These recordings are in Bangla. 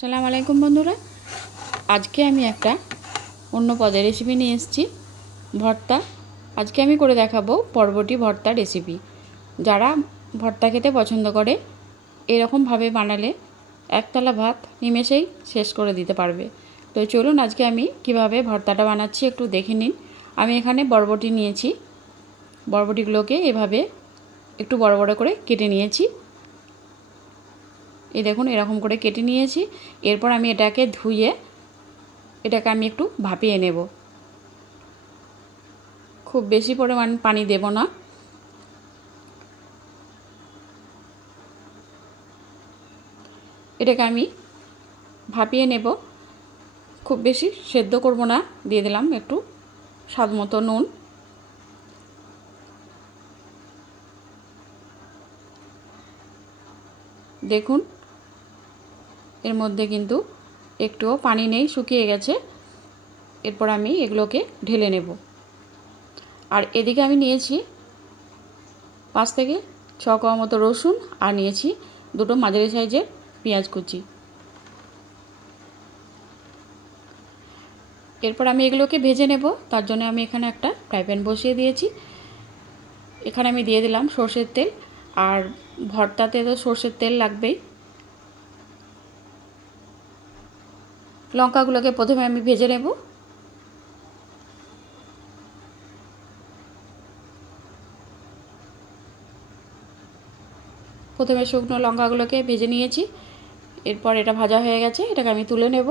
আসসালামু আলাইকুম বন্ধুরা, আজকে আমি একটা অন্য পদের রেসিপি নিয়ে এসেছি। ভর্তা। আজকে আমি করে দেখাবো বরবটি ভর্তা রেসিপি। যারা ভর্তা খেতে পছন্দ করে এরকমভাবে বানালে একতলা ভাত নিমেষেই শেষ করে দিতে পারবে। তো চলুন আজকে আমি কিভাবে ভর্তাটা বানাচ্ছি একটু দেখে নিন। আমি এখানে বরবটি নিয়েছি। বরবটিগুলোকে এভাবে একটু বড় বড় করে কেটে নিয়েছি। এই দেখুন এরকম করে কেটে নিয়েছি। এরপর আমি এটাকে ধুয়ে এটাকে আমি একটু ভাপিয়ে নেব। খুব বেশি পরিমাণ পানি দেব না। এটাকে আমি ভাপিয়ে নেব, খুব বেশি সেদ্ধ করব না। দিয়ে দিলাম একটু স্বাদ মতো নুন। দেখুন এর মধ্যে কিন্তু একটুও পানি নেই, শুকিয়ে গেছে। এরপর আমি এগুলোকে ঢেলে নেব। আর এদিকে আমি নিয়েছি 5 থেকে 6 কোয়া মতো রসুন, আর নিয়েছি 2টো মাঝারি সাইজের পেঁয়াজ কুচি। এরপর আমি এগুলোকে ভেজে নেব। তার জন্য আমি এখানে একটা ফ্রাই প্যান বসিয়ে দিয়েছি। এখানে আমি দিয়ে দিলাম সরষের তেল, আর ভর্তাতে তো সরষের তেল লাগবেই। লঙ্কাগুলোকে প্রথমে আমি ভেজে নেব। প্রথমে শুকনো লঙ্কাগুলোকে ভেজে নিয়েছি। এরপর এটা ভাজা হয়ে গেছে, এটাকে আমি তুলে নেব।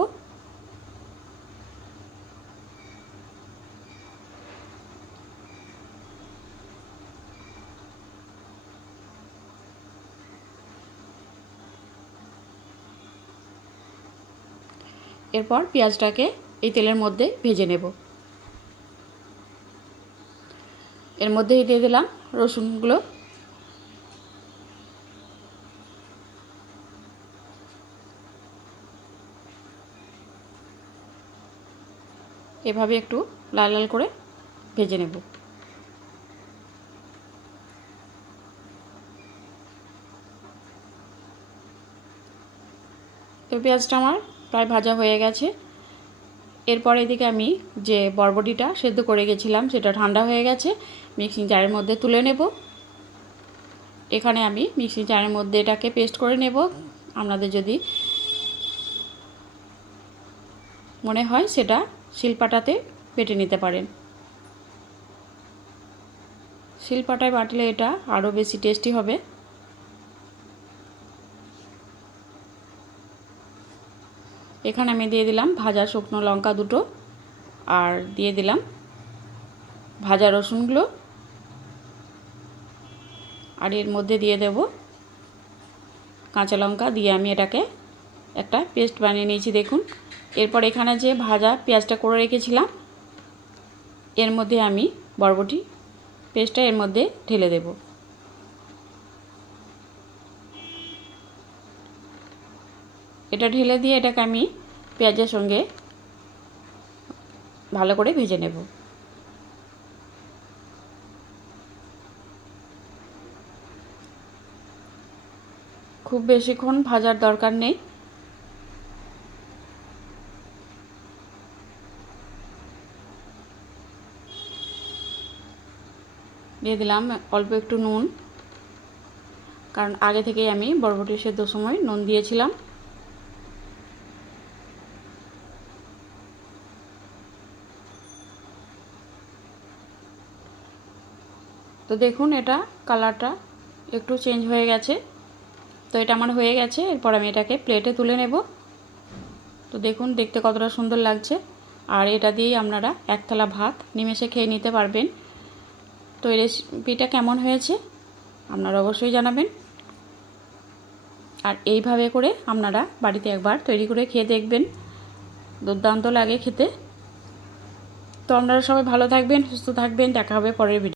এরপর পেঁয়াজটাকে এই তেলের মধ্যে ভেজে নেব। এর মধ্যেই দিয়ে দিলাম রসুনগুলো। এভাবে একটু লাল লাল করে ভেজে নেব। তো পেঁয়াজটা আমার প্রায় ভাজা হয়ে গেছে। এরপর এদিকে আমি যে বরবটিটা সেদ্ধ করে গেছিলাম সেটা ঠান্ডা হয়ে গেছে, মিক্সিং জারের মধ্যে তুলে নেব। এখানে আমি মিক্সিং জারের মধ্যে এটাকে পেস্ট করে নেব। আপনাদের যদি মনে হয় সেটা শিলপাটাতে বেটে নিতে পারেন। শিলপাটায় বাটলে এটা আরও বেশি টেস্টি হবে। এখানে আমি দিয়ে দিলাম ভাজা শুকনো লঙ্কা 2টো, আর দিয়ে দিলাম ভাজা রসুনগুলো, আর এর মধ্যে দিয়ে দেব কাঁচা লঙ্কা। দিয়ে আমি এটাকে একটা পেস্ট বানিয়ে নিয়েছি দেখুন। এরপর এখানে যে ভাজা পেঁয়াজটা করে রেখেছিলাম এর মধ্যে আমি বরবটি পেস্টটা এর মধ্যে ঢেলে দেব। এটা ঢেলে দিয়ে এটাকে আমি পেঁয়াজের সঙ্গে ভালো করে ভেজে নেব। খুব বেশিক্ষণ ভাজার দরকার নেই। দিয়ে দিলাম অল্প একটু নুন, কারণ আগে থেকেই আমি বরবটি সেদ্ধর সময় নুন দিয়েছিলাম। তো দেখুন এটা কালারটা একটু চেঞ্জ হয়ে গেছে। তো এটা আমার হয়ে গেছে। এরপর আমি এটাকে প্লেটে তুলে নেব। তো দেখুন দেখতে কতটা সুন্দর লাগছে, আর এটা দিয়েই আপনারা এক থালা ভাত নিমেষে খেয়ে নিতে পারবেন। তো এই রেসিপিটা কেমন হয়েছে আপনারা অবশ্যই জানাবেন। আর এইভাবে করে আপনারা বাড়িতে একবার তৈরি করে খেয়ে দেখবেন, দুর্দান্ত লাগে খেতে। তো আপনারা সবাই ভালো থাকবেন, সুস্থ থাকবেন। দেখা হবে পরের ভিডিও।